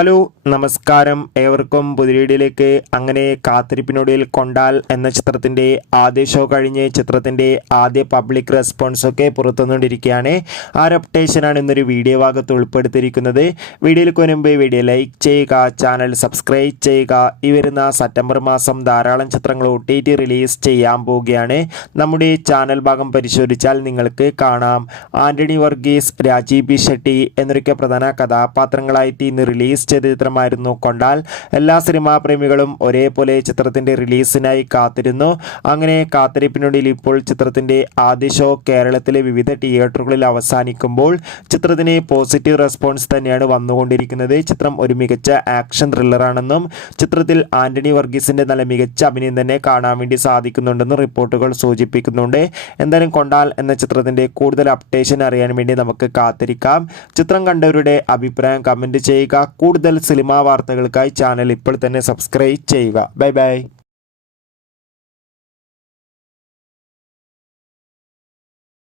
Hello നമസ്കാരം, ഏവർക്കും പുതിയ അങ്ങനെ കാത്തിരിപ്പിനൊടുവിൽ കൊണ്ടാൽ എന്ന ചിത്രത്തിൻ്റെ ആദ്യ ഷോ കഴിഞ്ഞ് ചിത്രത്തിൻ്റെ ആദ്യ പബ്ലിക് റെസ്പോൺസൊക്കെ പുറത്തുവന്നുകൊണ്ടിരിക്കുകയാണ്. ആ ഒരു അപ്ഡേഷനാണ് ഇന്നൊരു വീഡിയോ ഭാഗത്ത് ഉൾപ്പെടുത്തിയിരിക്കുന്നത്. വീഡിയോയിലേക്ക് മുൻപ് വീഡിയോ ലൈക്ക് ചെയ്യുക, ചാനൽ സബ്സ്ക്രൈബ് ചെയ്യുക. ഈ വരുന്ന സെപ്റ്റംബർ മാസം ധാരാളം ചിത്രങ്ങൾ OTT റിലീസ് ചെയ്യാൻ പോവുകയാണ്. നമ്മുടെ ചാനൽ ഭാഗം പരിശോധിച്ചാൽ നിങ്ങൾക്ക് കാണാം. ആൻ്റണി വർഗീസ്, രാജീവ് ബി ഷെട്ടി എന്നൊക്കെ പ്രധാന കഥാപാത്രങ്ങളായിട്ട് ഇന്ന് റിലീസ് ചെയ്ത ചിത്രമായിരുന്നു കൊണ്ടാൽ. എല്ലാ സിനിമാ പ്രേമികളും ഒരേപോലെ ചിത്രത്തിന്റെ റിലീസിനായി കാത്തിരുന്നു. അങ്ങനെ കാത്തിരിപ്പിനുള്ളിൽ ഇപ്പോൾ ചിത്രത്തിന്റെ ആദ്യ ഷോ കേരളത്തിലെ വിവിധ തിയേറ്ററുകളിൽ അവസാനിക്കുമ്പോൾ ചിത്രത്തിന് പോസിറ്റീവ് റെസ്പോൺസ് തന്നെയാണ് വന്നുകൊണ്ടിരിക്കുന്നത്. ചിത്രം ഒരു മികച്ച ആക്ഷൻ ത്രില്ലറാണെന്നും ചിത്രത്തിൽ ആന്റണി വർഗീസിന്റെ നല്ല മികച്ച അഭിനയം തന്നെ കാണാൻ വേണ്ടി സാധിക്കുന്നുണ്ടെന്നും റിപ്പോർട്ടുകൾ സൂചിപ്പിക്കുന്നുണ്ട്. എന്തായാലും കൊണ്ടാൽ എന്ന ചിത്രത്തിന്റെ കൂടുതൽ അപ്ഡേഷൻ അറിയാൻ വേണ്ടി നമുക്ക് കാത്തിരിക്കാം. ചിത്രം കണ്ടവരുടെ അഭിപ്രായം കമന്റ് ചെയ്യുക. കൂടുതൽ സിനിമാ വാർത്തകൾക്കായി ചാനൽ ഇപ്പോൾ തന്നെ സബ്സ്ക്രൈബ് ചെയ്യുക. Bye bye.